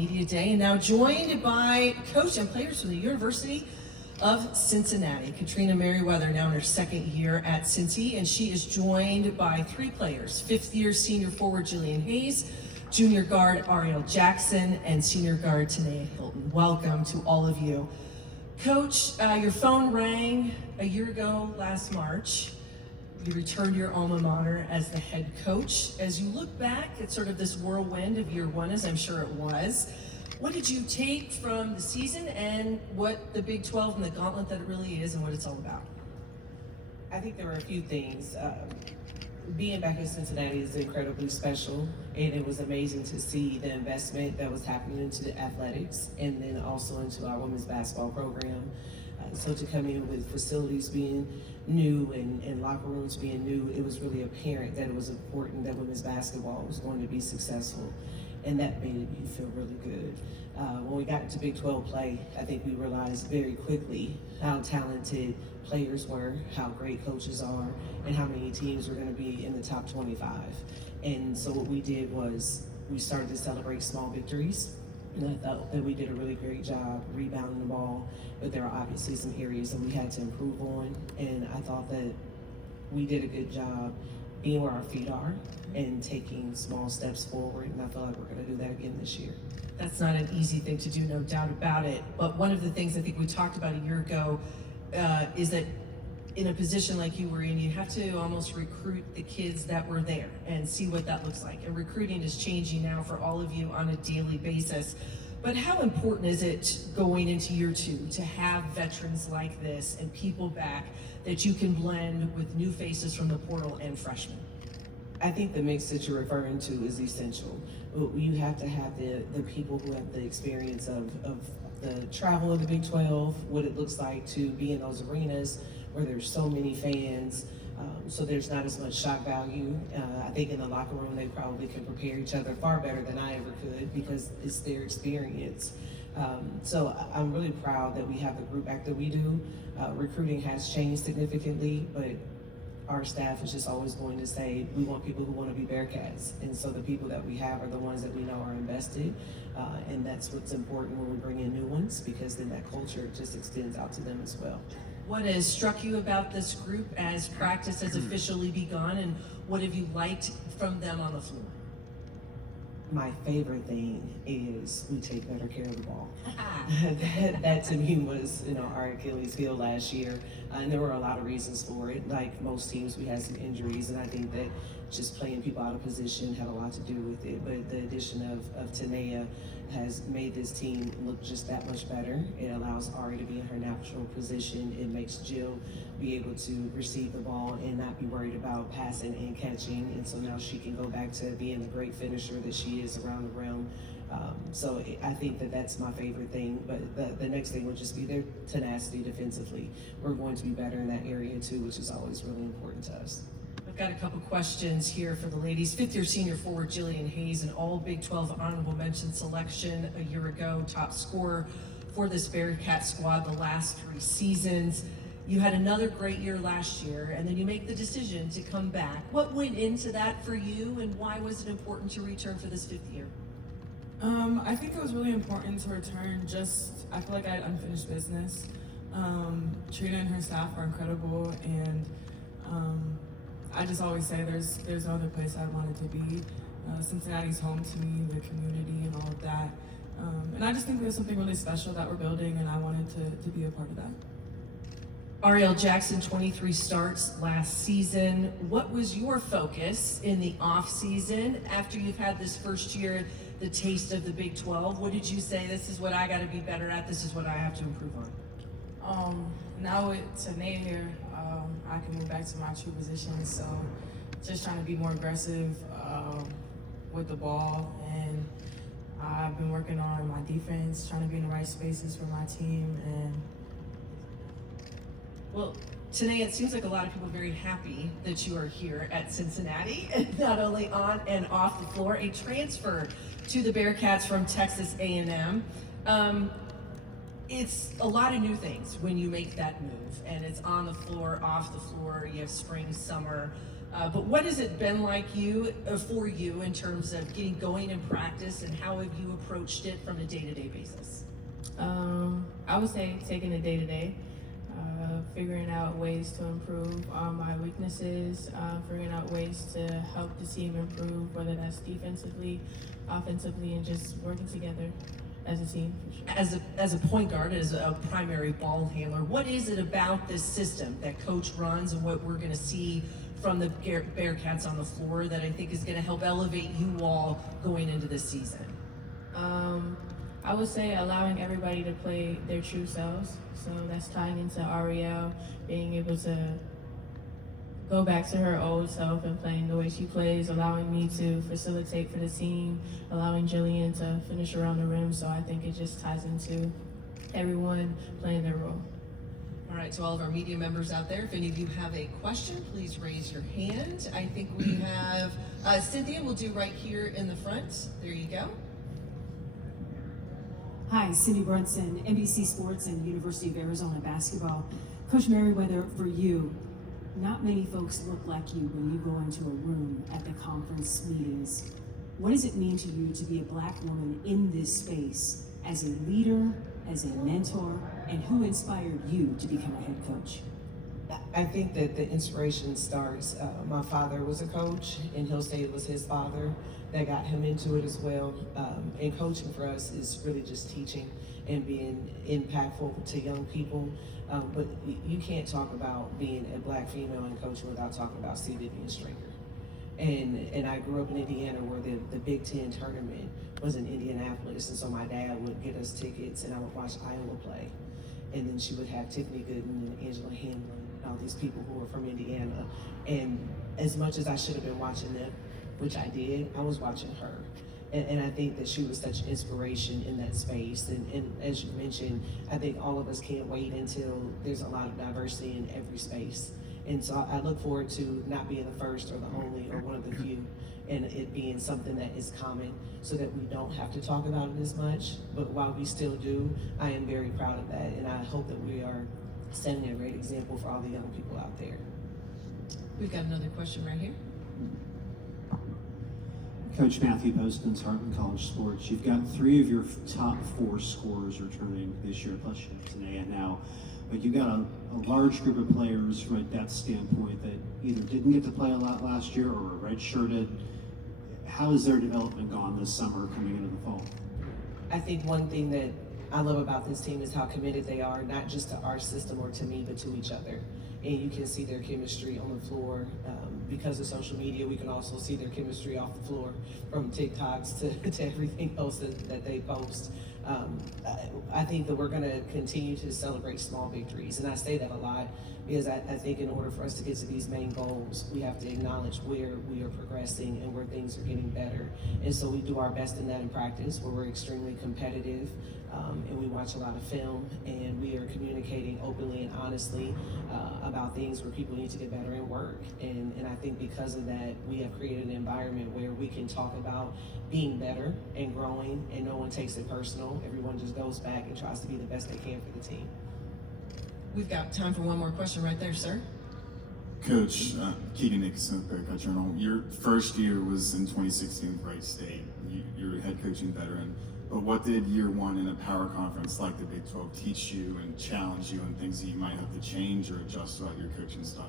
Media Day, and now joined by coach and players from the University of Cincinnati. Katrina Merriweather, now in her second year at Cincy, and she is joined by three players: fifth-year senior forward Jillian Hayes, junior guard Ariel Jackson, and senior guard Tineya Hylton. Welcome to all of you. Coach, your phone rang a year ago last March. You returned to your alma mater as the head coach. As you look back at sort of this whirlwind of year one, as I'm sure it was, what did you take from the season and what the Big 12 and the gauntlet that it really is and what it's all about? I think there were a few things. Being back in Cincinnati is incredibly special, and it was amazing to see the investment that was happening into the athletics and then also into our women's basketball program. So to come in with facilities being new and locker rooms being new, it was really apparent that it was important that women's basketball was going to be successful, and that made me feel really good. When we got into Big 12 play, I think we realized very quickly how talented players were, how great coaches are, and how many teams were going to be in the top 25. And so what we did was we started to celebrate small victories. And I thought that we did a really great job rebounding the ball, but there were obviously some areas that we had to improve on. And I thought that we did a good job being where our feet are and taking small steps forward. And I feel like we're going to do that again this year. That's not an easy thing to do, no doubt about it. But one of the things I think we talked about a year ago is that in a position like you were in, you have to almost recruit the kids that were there and see what that looks like. And recruiting is changing now for all of you on a daily basis. But how important is it going into year two to have veterans like this and people back that you can blend with new faces from the portal and freshmen? I think the mix that you're referring to is essential. You have to have the people who have the experience of the travel of the Big 12, what it looks like to be in those arenas where there's so many fans, so there's not as much shock value. I think in the locker room they probably can prepare each other far better than I ever could because it's their experience. So I'm really proud that we have the group back that we do. Recruiting has changed significantly, but our staff is just always going to say, we want people who want to be Bearcats. And so the people that we have are the ones that we know are invested. And that's what's important when we bring in new ones, because then that culture just extends out to them as well. What has struck you about this group as practice has officially begun, and what have you liked from them on the floor? My favorite thing is we take better care of the ball. that to me was, our Achilles heel last year, and there were a lot of reasons for it. Like most teams, we had some injuries, and I think that just playing people out of position had a lot to do with it. But the addition of Tineya has made this team look just that much better. It allows Ari to be in her natural position. It makes Jill be able to receive the ball and not be worried about passing and catching. And so now she can go back to being the great finisher that she is around the rim. So I think that that's my favorite thing. But the next thing would just be their tenacity defensively. We're going to be better in that area too, which is always really important to us. I've got a couple questions here for the ladies. Fifth-year senior forward Jillian Hayes, an all Big 12 honorable mention selection a year ago, top scorer for this Bearcat squad the last 3 seasons. You had another great year last year, and then you make the decision to come back. What went into that for you, and why was it important to return for this 5th year? I think it was really important to return. I feel like I had unfinished business. Trina and her staff are incredible, and I just always say there's no other place I wanted to be. Cincinnati's home to me, the community and all of that. And I just think there's something really special that we're building, and I wanted to be a part of that. Ariel Jackson, 23 starts last season. What was your focus in the off season after you've had this first year, the taste of the Big 12? What did you say, this is what I gotta be better at, this is what I have to improve on? Now with Tineya here, I can move back to my true position. So just trying to be more aggressive with the ball, and I've been working on my defense, trying to be in the right spaces for my team. And well, Tineya, it seems like a lot of people are very happy that you are here at Cincinnati, and not only on and off the floor, a transfer to the Bearcats from Texas A&M. It's a lot of new things when you make that move, and it's on the floor, off the floor, you have spring, summer. But what has it been like for you in terms of getting going in practice, and how have you approached it from a day-to-day basis? I would say taking it day to day, figuring out ways to improve on my weaknesses, figuring out ways to help the team improve, whether that's defensively, offensively, and just working together as a team. For sure. As a point guard, as a primary ball handler, what is it about this system that Coach runs and what we're going to see from the Bearcats on the floor that I think is going to help elevate you all going into this season? I would say allowing everybody to play their true selves. So that's tying into Ariel, being able to go back to her old self and playing the way she plays, allowing me to facilitate for the team, allowing Jillian to finish around the rim. So I think it just ties into everyone playing their role. All right, to all of our media members out there, if any of you have a question, please raise your hand. I think we have Cynthia, we'll do right here in the front. There you go. Hi, Cindy Brunson, NBC Sports and University of Arizona basketball. Coach Merriweather, for you, not many folks look like you when you go into a room at the conference meetings. What does it mean to you to be a Black woman in this space as a leader, as a mentor, and who inspired you to become a head coach? I think that the inspiration starts, my father was a coach, and he'll say it was his father that got him into it as well. And coaching for us is really just teaching and being impactful to young people. But you can't talk about being a Black female in coaching without talking about C. Vivian Stringer. And I grew up in Indiana where the Big Ten tournament was in Indianapolis, and so my dad would get us tickets and I would watch Iowa play. And then she would have Tiffany Gooden and Angela Hamlin and all these people who were from Indiana. And as much as I should have been watching them, which I did, I was watching her. And I think that she was such an inspiration in that space. And as you mentioned, I think all of us can't wait until there's a lot of diversity in every space. And so I look forward to not being the first or the only or one of the few, and it being something that is common so that we don't have to talk about it as much. But while we still do, I am very proud of that. And I hope that we are setting a great example for all the young people out there. We've got another question right here. Coach Matthew Postins, Hylton College Sports. You've got 3 of your top 4 scorers returning this year, plus you have Tineya now. But you've got a large group of players from a depth standpoint that either didn't get to play a lot last year or are redshirted. How has their development gone this summer coming into the fall? I think one thing that I love about this team is how committed they are, not just to our system or to me, but to each other. And you can see their chemistry on the floor. Because of social media, we can also see their chemistry off the floor, from TikToks to everything else that they post. I think that we're going to continue to celebrate small victories. And I say that a lot because I think in order for us to get to these main goals, we have to acknowledge where we are progressing and where things are getting better. And so we do our best in that in practice, where we're extremely competitive. And we watch a lot of film, and we are communicating openly and honestly about things where people need to get better and work. And I think because of that, we have created an environment where we can talk about being better and growing, and no one takes it personal. Everyone just goes back and tries to be the best they can for the team. We've got time for one more question right there, sir. Coach, Keegan Nicholson, Bearcat Journal. Your first year was in 2016 with Wright State. You're a head coaching veteran. But what did year 1 in a power conference like the Big 12 teach you and challenge you, and things that you might have to change or adjust about your coaching style?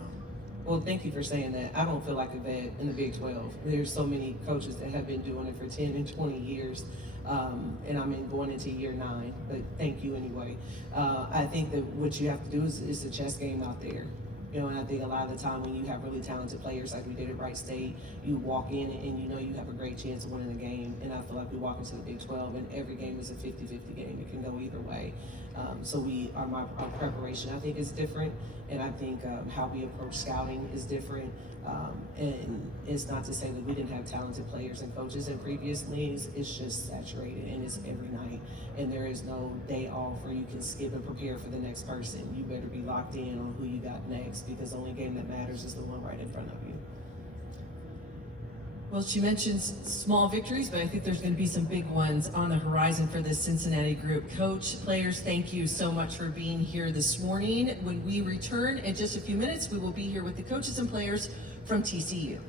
Well, thank you for saying that. I don't feel like a vet in the Big 12. There's so many coaches that have been doing it for 10 and 20 years, and I'm going into year 9, but thank you anyway. I think that what you have to do is a chess game out there. You know, and I think a lot of the time when you have really talented players like we did at Wright State, you walk in and you know you have a great chance of winning the game. And I feel like we walk into the Big 12 and every game is a 50-50 game. It can go either way. So our preparation, I think, is different. And I think how we approach scouting is different. And it's not to say that we didn't have talented players and coaches in previous leagues. It's just saturated, and it's every night. And there is no day off where you can skip and prepare for the next person. You better be locked in on who you got next, because the only game that matters is the one right in front of you. Well, she mentions small victories, but I think there's going to be some big ones on the horizon for this Cincinnati group. Coach, players, thank you so much for being here this morning. When we return in just a few minutes, we will be here with the coaches and players from TCU.